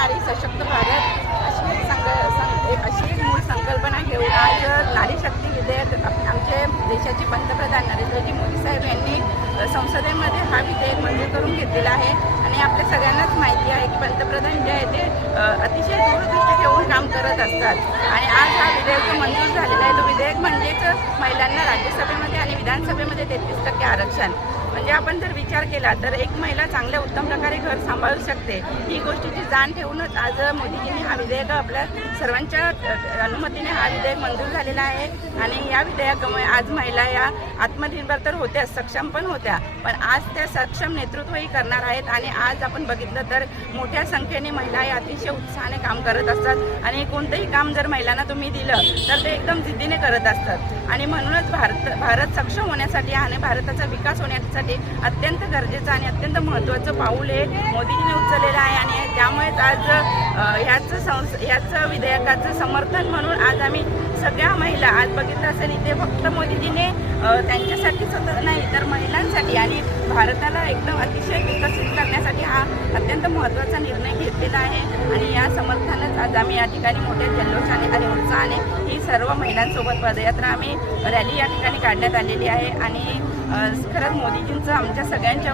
नारी सशक्त भारत अशी मूळ संकल्पना घेऊन आज नारी शक्ती विधेयक आमचे देशाचे पंतप्रधान नरेंद्रजी मोदी साहेब यांनी संसदेमध्ये हा विधेयक मंजूर करून घेतलेला आहे। आणि आपल्या सगळ्यांनाच माहिती आहे की पंतप्रधान जे आहे ते अतिशय दूरदृष्टी ठेवून काम करत असतात आणि आज हा विधेयक मंजूर झालेला आहे। तो विधेयक म्हणजेच महिलांना राज्यसभेमध्ये आणि विधानसभेमध्ये 33% आरक्षण। म्हणजे आपण जर विचार केला तर एक महिला चांगल्या उत्तम प्रकारे घर सांभाळू शकते ही गोष्टीची जाण ठेवूनच आज मोदीजींनी हा विधेयक आपल्या सर्वांच्या अनुमतीने हा विधेयक मंजूर झालेला आहे। आणि या विधेयकामुळे आज महिला या आत्मनिर्भर तर होत्या, सक्षम पण होत्या, पण आज त्या सक्षम नेतृत्वही करणार आहेत। आणि आज आपण बघितलं तर मोठ्या संख्येने महिला या अतिशय उत्साहाने काम करत असतात आणि कोणतंही काम जर महिलांना तुम्ही दिलं तर ते एकदम जिद्दीने करत असतात। आणि म्हणूनच भारत सक्षम होण्यासाठी आणि भारताचा विकास होण्यासाठी अत्यंत गरजेचं आणि अत्यंत महत्त्वाचं पाऊल हे मोदीजींनी उचललेलं आहे। आणि त्यामुळेच आज ह्याचं विधेयकाचं समर्थन म्हणून आज आम्ही सगळ्या महिला आज बघितलं असेल इथे फक्त मोदीजीने त्यांच्यासाठीच नाही तर महिलांसाठी आणि भारताला एकदम अतिशय विकसित करण्यासाठी हा अत्यंत महत्त्वाचा निर्णय घेतलेला आहे। आणि या समर्थनाच आज आम्ही या ठिकाणी मोठ्या जल्लोषाने आणि उत्साहाने ही सर्व महिलांसोबत पदयात्रा आम्ही रॅली या ठिकाणी काढण्यात आलेली आहे। आणि खरंच मोदीजींचं आमच्या सगळ्यांच्या